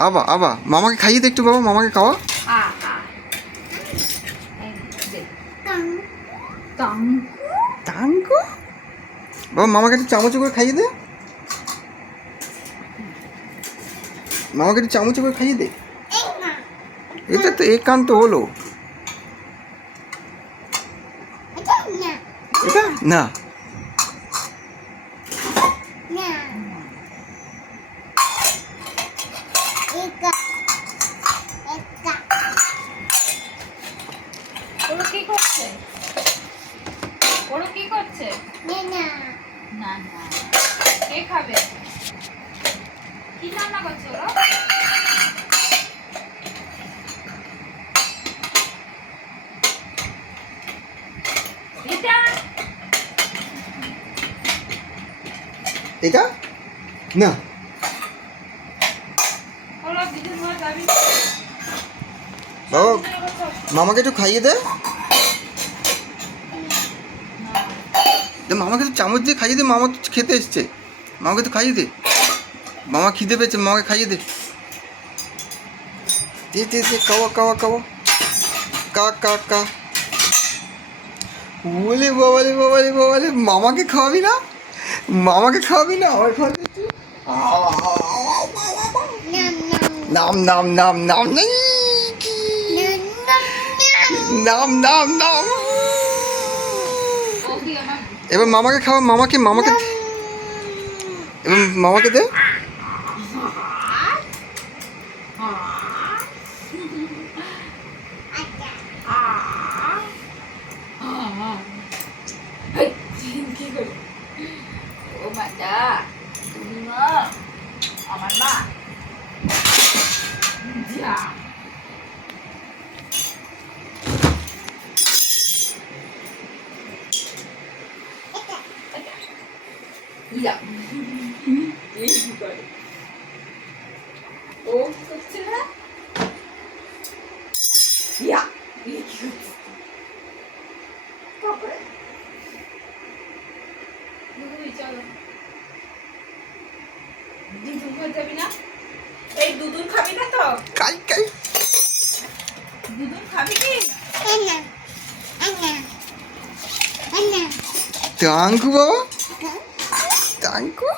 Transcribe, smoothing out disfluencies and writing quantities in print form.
আবার মামাকে খাইয়ে দে একটু বাবা, মামাকে খাওয়া। টাঙ্কু বাবা, মামাকে একটু চামচ করে খাইয়ে দে, মামাকে একটু চামচ করে খাইয়ে দে। এটা তো একান্ত হলো, এটা না ওরা কি করছে? ওরা কি করছে? না না, কে খাবে? কি রান্না করছে ওরা? এটা না ওরা দিদির মা যাবি বাবা, মামাকে একটু খাইয়ে দে, মামাকে একটু চামচ দিয়ে খাইয়ে দে, মামা তো খেতে এসছে, মামাকে তো খাইয়ে দে, মামা খিদে পেয়েছে, মামাকে খাইয়ে দে, দে কাওয়া কাওয়া কাওয়া, কা কা কা। বলে বাবালে বাবালে বাবালে, মামাকে খাওয়াবি না, মামাকে খাওয়াবি না, আমার খাওয়াবি তুই। নাম নাম নাম নাম নাম নাম নাম। এবার মামাকে খাওয়া, মামাকে মামাকে এবার মামাকে দে। ও বাচ্চা, তুমি মা, আমার মা যা। ইয়া এই কি করে? ও কি করছে না? ইয়া এই কি করছে? তারপরে দুধুই চলো, দুধুর খাওয়া যাবি না? এই দুধুর খাবি না তো? কাই কাই দুধুর খাবি কি? টাঙ্কু বাবা, টাঙ্কু।